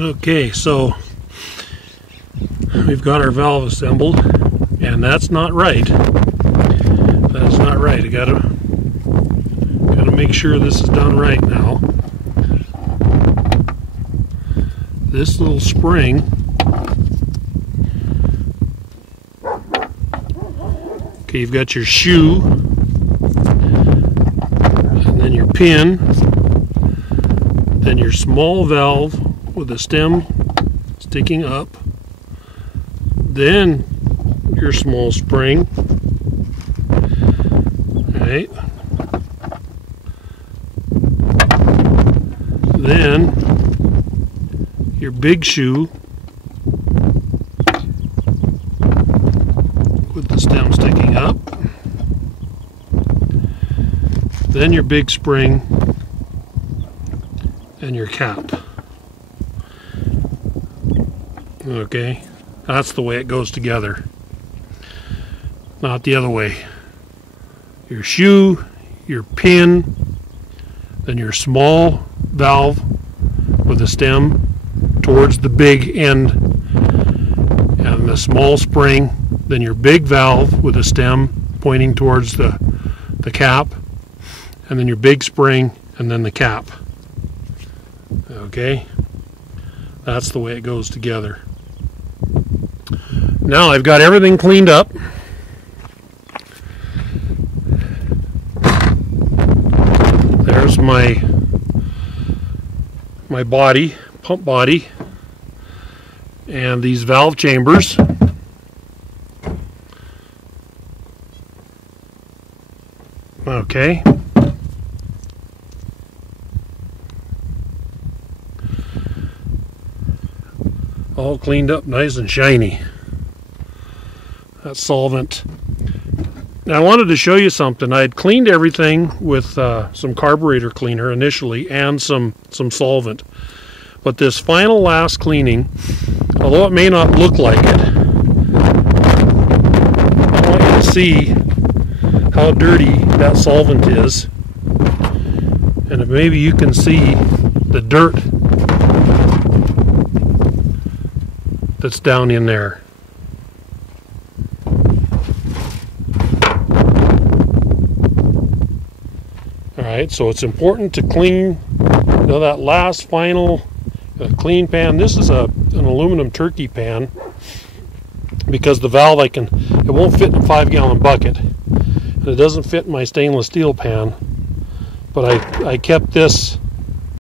Okay, so we've got our valve assembled, and that's not right. That's not right. I gotta make sure this is done right now. This little spring, okay, you've got your shoe, and then your pin, then your small valve with the stem sticking up, then your small spring, right? Then your big shoe with the stem sticking up, then your big spring, and your cap. Okay, that's the way it goes together, not the other way. Your shoe, your pin, then your small valve with the stem towards the big end, and the small spring, then your big valve with the stem pointing towards the cap, and then your big spring, and then the cap. Okay, that's the way it goes together. Now I've got everything cleaned up. There's my body, pump body, and these valve chambers. Okay. All cleaned up nice and shiny. That's solvent. Now I wanted to show you something. I had cleaned everything with some carburetor cleaner initially and some solvent. But this final last cleaning, although it may not look like it, I want you to see how dirty that solvent is. And if maybe you can see the dirt that's down in there. Alright, so it's important to clean, that last final clean pan. This is an aluminum turkey pan because the valve it won't fit in a 5-gallon bucket, and it doesn't fit in my stainless steel pan. But I kept this